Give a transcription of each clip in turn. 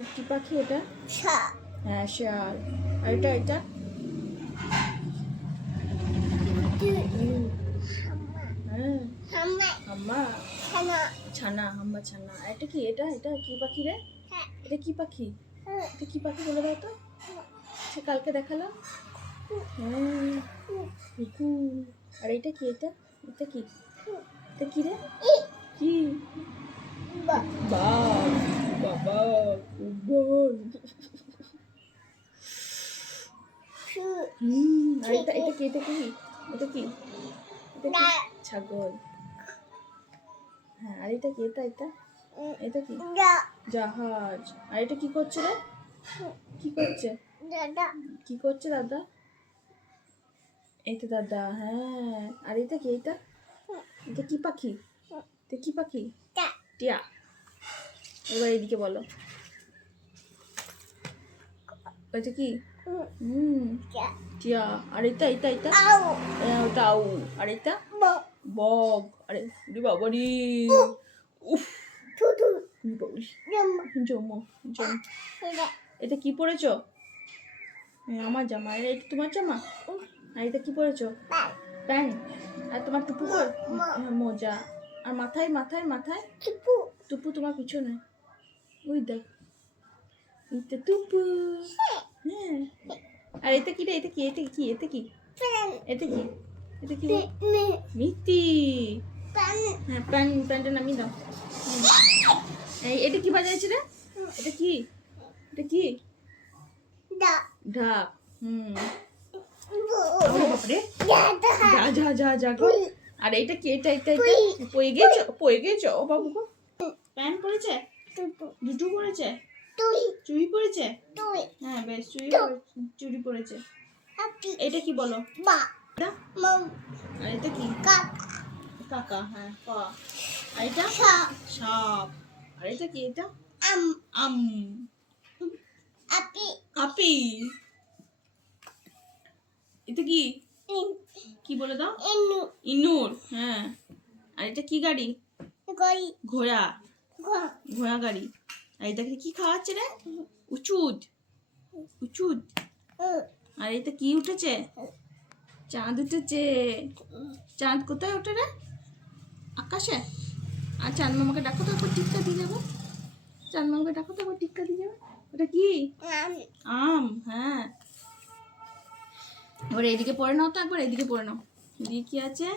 কি পাখি এটা? ষাঁড়। হ্যাঁ শিয়াল। আর এটা এটা হ্যাঁ হাম্মা ছানা হাম্মা ছানা। আর এটা কি? এটা এটা কি পাখি রে? এটা কি পাখি? এটা কি পাখি বলে দাও তো? সে কালকে দেখালাম। হ্যাঁ কুকুর। আর এটা কি? এটা এটা কি? এটা কি রে? কি? বাঘ। বাবা খুব বড়। আর এটা এটা কি? এটা কি? এটা কি? এটা কি? ছাগল। হ্যাঁ আর এটা কি? এটা এটা এটা কি? জাহাজ। আর এটা কি করছে রে? কি করছে? কি করছে দাদা? এই তো দাদা। হ্যাঁ আর এটা কি? এটা এটা কি পাখি? এটা কি পাখি? টিয়া। এবার এদিকে বলো, এটা কি? টিয়া। আর এটা এটা এটা ওটা আউ। আর এটা বগ। আরে বাবা রে, উফ বাবুরি। জমো জম। এটা কি পরেছো? আমার জামা। এটা তোমার জামা? আর এটা কি পরেছো? প্যান্ট। আর তোমার টুপু পর? মোজা। আর মাথায় মাথায় মাথায় টুপু তোমার পিছনে। ওই দেখ, এটা টুপু। হ্যাঁ আর এটা কি রে? এটা কি? এটা কি? এটা কি? এটা কি? এটা কি? মিষ্টি। হ্যাঁ প্যান্ট প্যান্টটা নামিয়ে দাও। এই এটা কি বাজাইছে রে? এটা কি? এটা কি? ঢাক। বাপরে, যা যা যা যা গো। আর এইটা কি? এটা এটা এটা পয়ে গেছো? পয়ে গেছো? ও বাবু গো। প্যান্ট পরেছে? জুতো পরেছে? চুড়ি পরেছে? হ্যাঁ বেশ চুড়ি পরেছে। এটা কি বলো? আর এটা কি? কাকা। হ্যাঁ পা। আর এটা সাপ। আর এটা কি? এটা আম। আপি। এটা কি? কি বলে দাও? ইনুর। হ্যাঁ আর এটা কি গাড়ি? ঘোড়া। ঘোড়া গাড়ি। আর এটাকে কি খাওয়াচ্ছে রে? উচুদ। উচুদ। আর এটা কি উঠেছে? চাঁদ উঠেছে। চাঁদ কোথায় ওঠে রে? আকাশে। আর চাঁদ মামাকে ডাকো তো, একবার টিক্কা দিয়ে যাবো। চাঁদ মামাকে ডাকো তো, একবার টিক্কা দিয়ে যাবে। ওটা কি? আম। হ্যাঁ এবার এইদিকে পড়ে নাও তো, একবার এইদিকে পড়ে নাও। এদিকে কি আছে?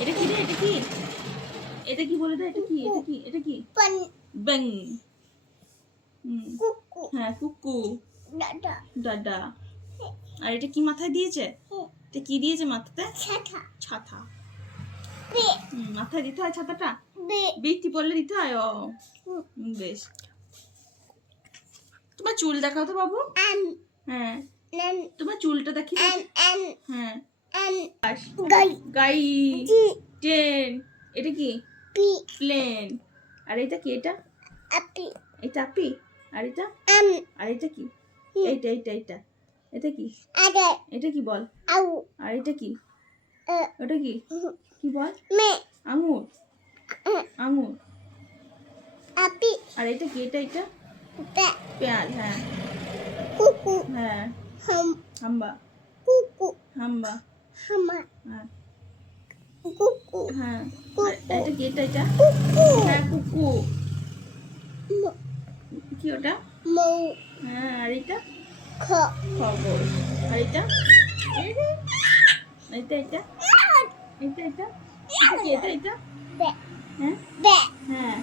এটা কি রে? এটা কি? এটা কি বলে দে? এটা কি? এটা কি? এটা কি? ব্যাং। হ্যাঁ কুকু। দাদা। আর এটা কি মাথায় দিয়েছে? এটা কি দিয়েছে মাথাতে? ছাতা। মাথায় দিতে হয় ছাতাটা? বৃষ্টি পড়লে দিতে হয়। ও বেশ। তোমার চুল দেখাও তো বাবু। হ্যাঁ তোমার চুলটা দেখি। হ্যাঁ গাই। ট্রেন। এটা কি? প্লেন। আর এটা কি? এটা এটা আপি। আর এটা আর এটা কি? এইটা এইটা এইটা এটা কি? এটা কি বল? আর এটা কি? ওটা কি? কি বল? আঙুর। আঙুর। আর এটা কি? এটা এটা পেঁয়াজ। হ্যাঁ হ্যাঁ হাম্বা। হাম্বা। হ্যাঁ হ্যাঁ এটা কি? এটা এটা হ্যাঁ কুকু। কি ওটা? হ্যাঁ আর এটা খরগোশ। আর এটা এটা এটা এটা এটা এটা কি? এটা এটা হ্যাঁ হ্যাঁ